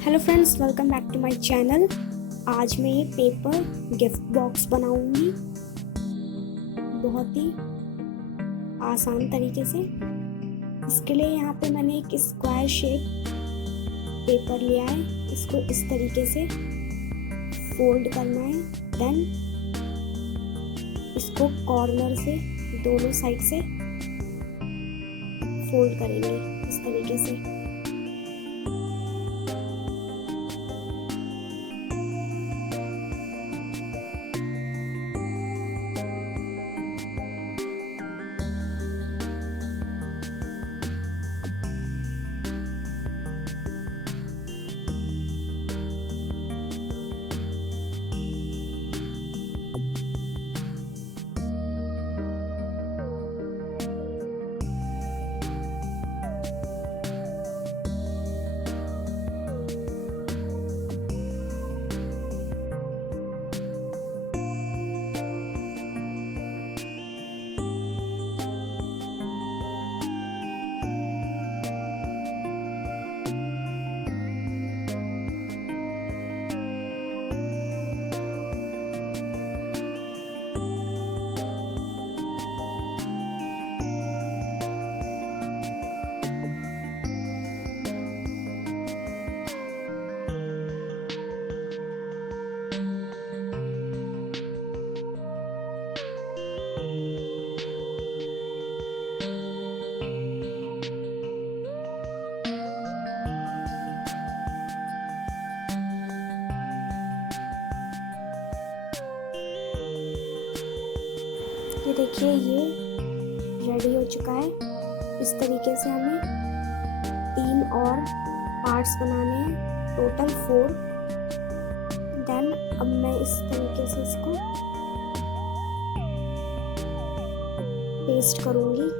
Hello friends, welcome back to my channel. आज मैं ये पेपर गिफ्ट बॉक्स बनाऊंगी बहुत ही आसान तरीके से। इसके लिए यहाँ पे मैंने एक स्क्वायर शेप पेपर लिया है। इसको इस तरीके से फोल्ड करना है। देन इसको कॉर्नर से दोनों साइड से फोल्ड करेंगे इस तरीके से। ये देखिए, ये रेडी हो चुका है। इस तरीके से हमें 3 और पार्ट्स बनाने हैं, टोटल 4। देन अब मैं इस तरीके से इसको पेस्ट करूंगी।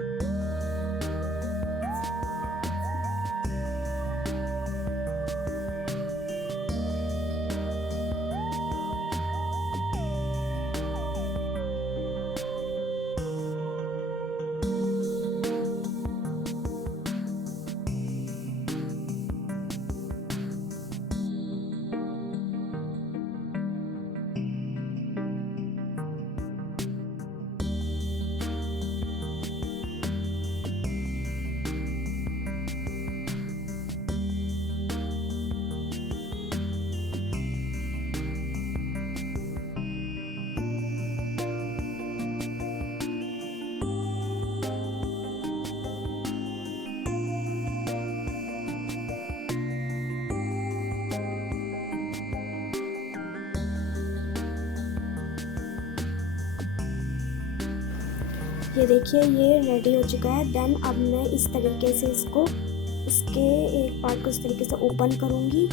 ये देखिए, ये रेडी हो चुका है। देन अब मैं इस तरीके से इसके एक पार्ट को इस तरीके से ओपन करूंगी।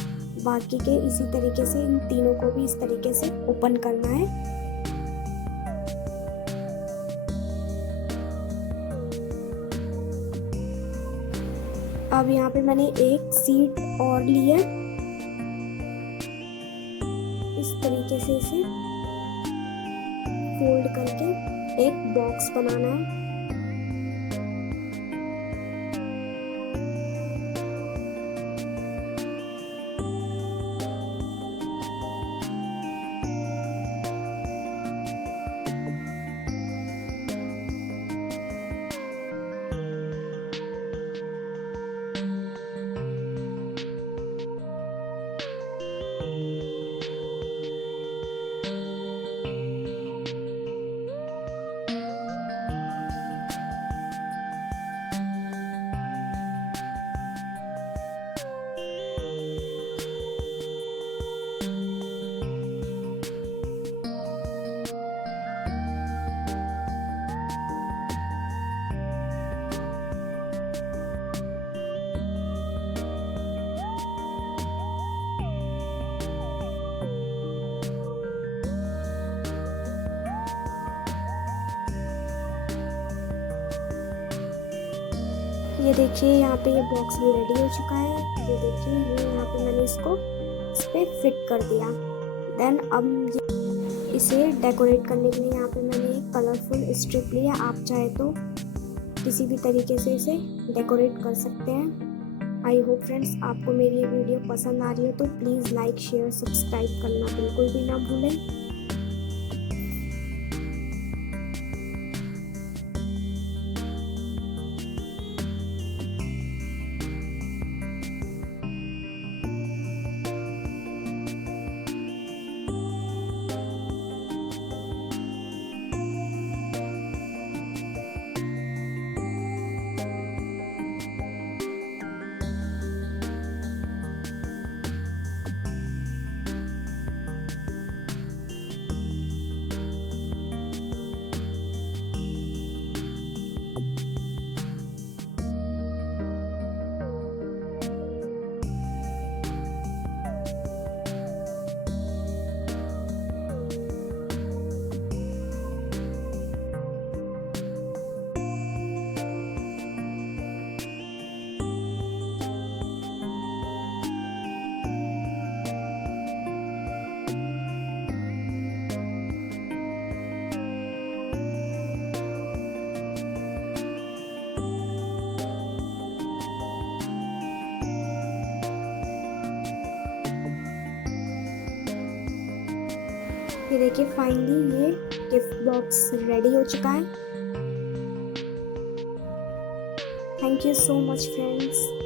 बाकी के इसी तरीके से इन तीनों को भी इस तरीके से ओपन करना है। अब यहाँ पे मैंने एक सीट और ली है। इस तरीके से इसे फोल्ड करके एक बॉक्स बनाना है। ये देखिए, यहाँ पे ये बॉक्स भी रेडी हो चुका है। ये देखिए, ये यहाँ पे मैंने इसको इस पे फिट कर दिया। देन अब इसे डेकोरेट करने के लिए यहाँ पे मैंने एक कलरफुल स्ट्रिप लिया। आप चाहे तो किसी भी तरीके से इसे डेकोरेट कर सकते हैं। आई होप फ्रेंड्स आपको मेरी ये वीडियो पसंद आ रही हो तो प्लीज़ लाइक शेयर सब्सक्राइब करना बिल्कुल भी ना भूलें। ये देखिए फाइनली ये गिफ्ट बॉक्स रेडी हो चुका है। Thank you so much friends.